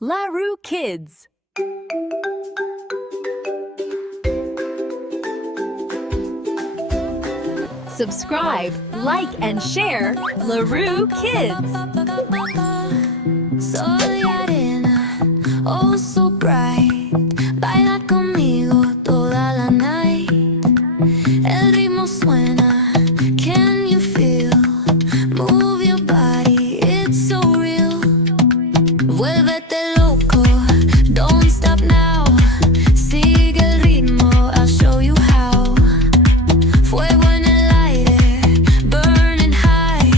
LaRu Kids. Subscribe, like, and share LaRu Kids. Soy arena, oh so bright. Baila conmigo toda la night. El ritmo suena, can you feel? Move your body, it's so real. Vuélvete loco, don't stop now. Sigue el ritmo, I'll show you how. Fuego en el aire, burning high.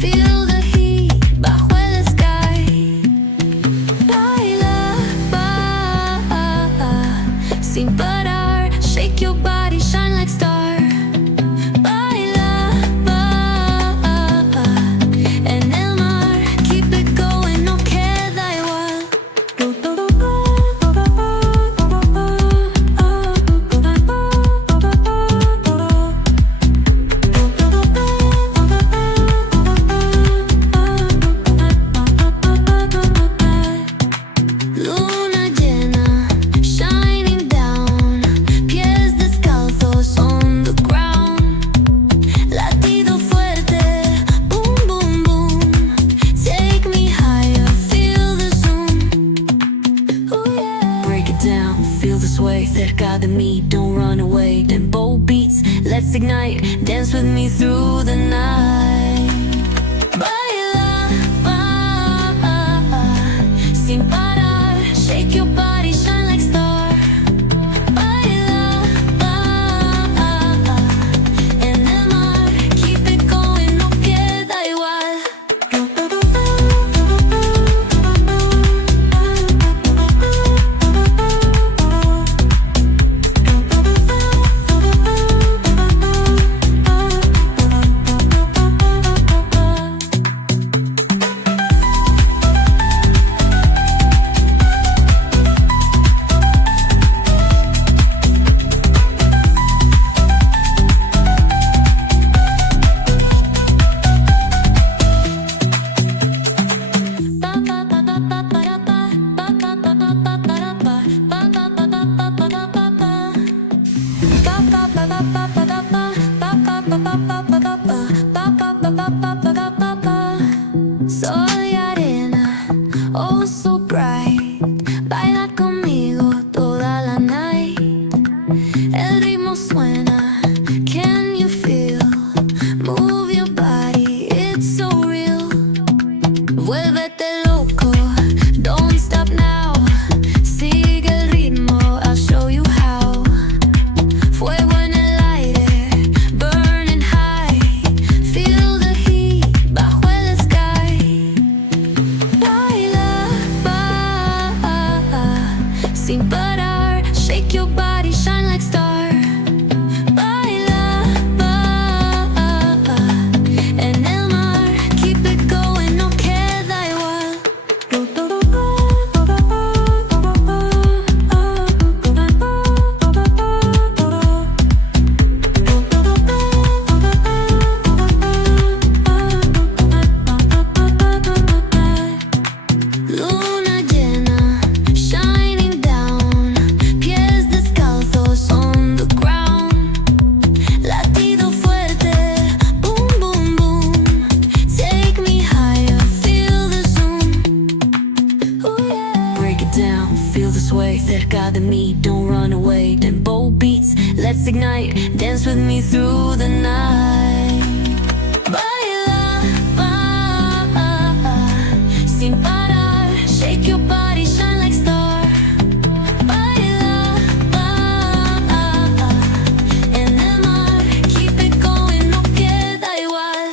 Feel the heat bajo el sky. Baila, sin parar. Shake your body, shine like star. Baila, en el mar. Keep it going, no queda igual. Luna llena, shining down. Pies descalzos on the ground. Latido fuerte, boom, boom, boom. Take me higher, feel the zoom. Oh yeah. Break it down, feel the sway. Cerca de mí, don't run away. Tempo beats, let's ignite. Dance with me through the night. Baila, sin parar. Shake your body, shine like star. Baila, en el mar. Keep it going, no queda igual. Soy arena, oh so bright. Baila conmigo toda la night. El ritmo suena, can you feel? Move your body, it's so real. Vuélvete loco, don't stop now. Sigue el ritmo, I'll show you how. Fuego en el aire, burning high. Feel the heat bajo el sky. Baila, sin parar. Shake your body, shine like star. Baila, en el mar. Keep it going, no queda igual. Luna llena, shining down. Pies descalzos on the ground. Latido fuerte, boom, boom, boom. Take me higher, feel the zoom. Oh yeah. Break it down, feel the sway. Cerca de mí, don't run away. Tempo beats, let's ignite. Dance with me through the night. Baila, sin parar. Shake your body, shine like star. Baila, en el mar. Keep it going, no queda igual.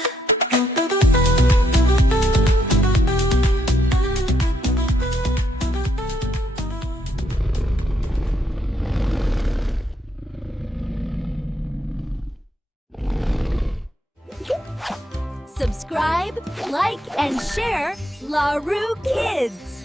Subscribe, like, and share LaRu Kids.